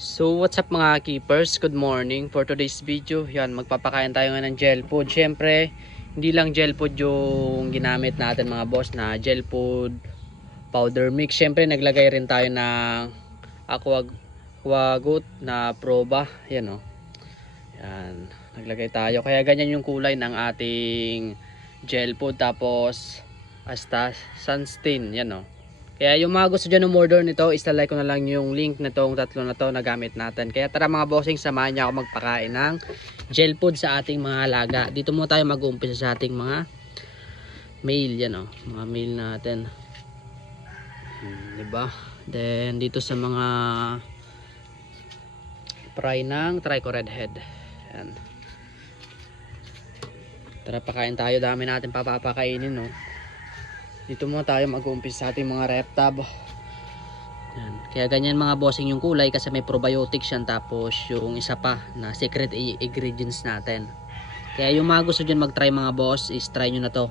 So what's up mga keepers, good morning. For today's video, yan, magpapakain tayo nga ng gel food. Syempre, hindi lang gel food yung ginamit natin mga boss, na gel food powder mix. Syempre naglagay rin tayo ng aquagut na proba. Yan o, yan, naglagay tayo. Kaya ganyan yung kulay ng ating gel food. Tapos hasta sunstain, yan o. Kaya yung mga gusto dyan umorder nito, isalay ko na lang yung link na tong tatlo na to na gamit natin. Kaya tara mga bossing, samahan niya ako magpakain ng gel food sa ating mga alaga. Dito muna tayo mag-uumpisa sa ating mga male, yan o, mga male natin. Diba? Then dito sa mga fry ng trico redhead. Yan. Tara pakain tayo, dami natin papapakainin, no. Dito muna tayo mag-uumpisa sa ating mga reptab. Yan. Kaya ganyan mga bossing yung kulay kasi may probiotics yan, tapos yung isa pa na secret ingredients natin. Kaya yung mga gusto dyan mag-try mga boss, is try nyo na to.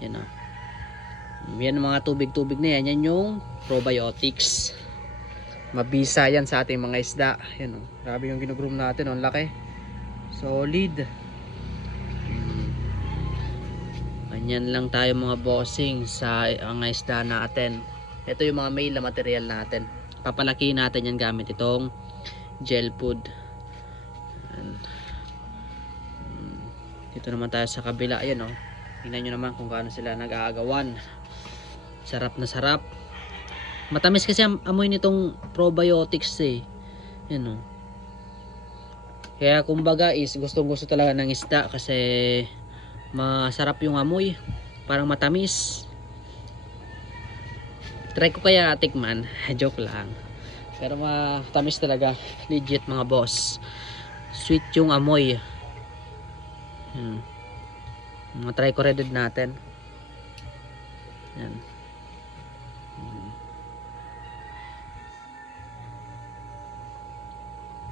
Yan o. Yan mga tubig-tubig na yan. Yan yung probiotics. Mabisa yan sa ating mga isda. Yan o. Grabe yung ginugroom natin. Ang laki. Solid. Ganyan lang tayo mga bossing sa ang isda natin. Ito yung mga male na material natin. Papalaki natin yan gamit itong gel food. Dito naman tayo sa kabila. Ayan o. Tingnan nyo naman kung gaano sila nag-aagawan. Sarap na sarap. Matamis kasi ang amoy nitong probiotics eh. Ayan o. Kaya kumbaga is gustong gusto talaga ng isda kasi masarap yung amoy, parang matamis. Try ko kaya tikman. Joke lang, pero matamis talaga, legit mga boss. Sweet yung amoy. Mga try ko red natin. Yan.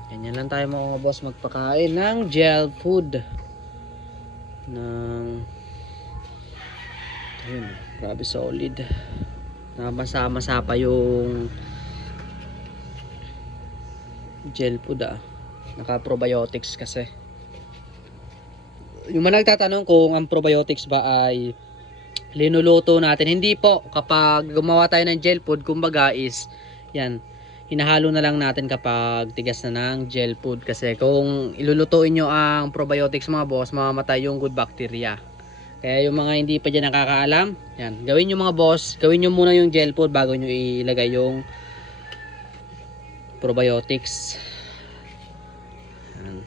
Ganyan lang tayo mga boss magpakain ng gel food ng ayun, grabe solid. Namasa-masa pa yung gel food naka probiotics kasi. Yung mga nagtatanong kung ang probiotics ba ay linuluto natin, hindi po. Kapag gumawa tayo ng gel food, kumbaga is yan, hinahalo na lang natin kapag tigas na ng gel food. Kasi kung ilulutuin nyo ang probiotics mga boss, mamamatay yung good bacteria. Kaya yung mga hindi pa dyan nakakaalam, yan, gawin nyo mga boss, gawin nyo muna yung gel food bago nyo ilagay yung probiotics. Yan.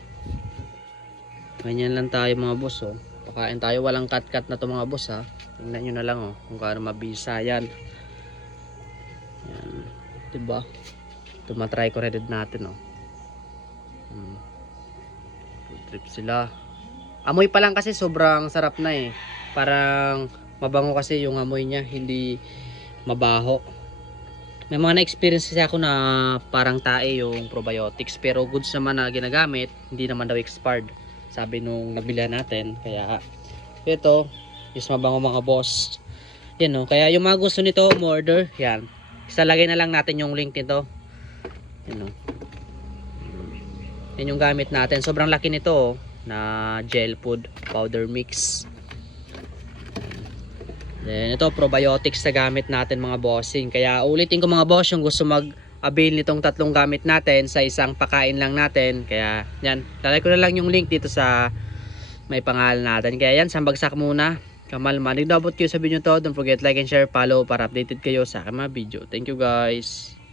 Ganyan lang tayo mga boss oh. Pakain tayo, walang cut na to mga boss ha. Tingnan nyo na lang oh, kung gaano mabisa yan. Yan, diba? Ito matry ko red natin oh. Food trip sila. Amoy pa lang kasi sobrang sarap na eh. Parang mabango kasi yung amoy niya, hindi mabaho. May mga na-experience kasi ako na parang tae yung probiotics, pero goods naman na ginagamit, hindi naman daw expired, sabi nung nabili natin. Kaya ito is mabango mga boss. Yan oh. Kaya yung mga gusto nito umorder, yan, isalagay na lang natin yung link nito. Yan oh. Yan yung gamit natin. Sobrang laki nito oh, na gel food powder mix. Then ito probiotics na gamit natin mga bossing. Kaya ulitin ko mga boss, yung gusto mag-avail nitong tatlong gamit natin sa isang pakain lang natin. Kaya yan, lalagay ko na lang yung link dito sa may pangalan natin. Kaya yan, sambagsak muna. Kamalman. Nagdabot kayo sa video to. Don't forget like and share, follow para updated kayo sa aking mga video. Thank you guys.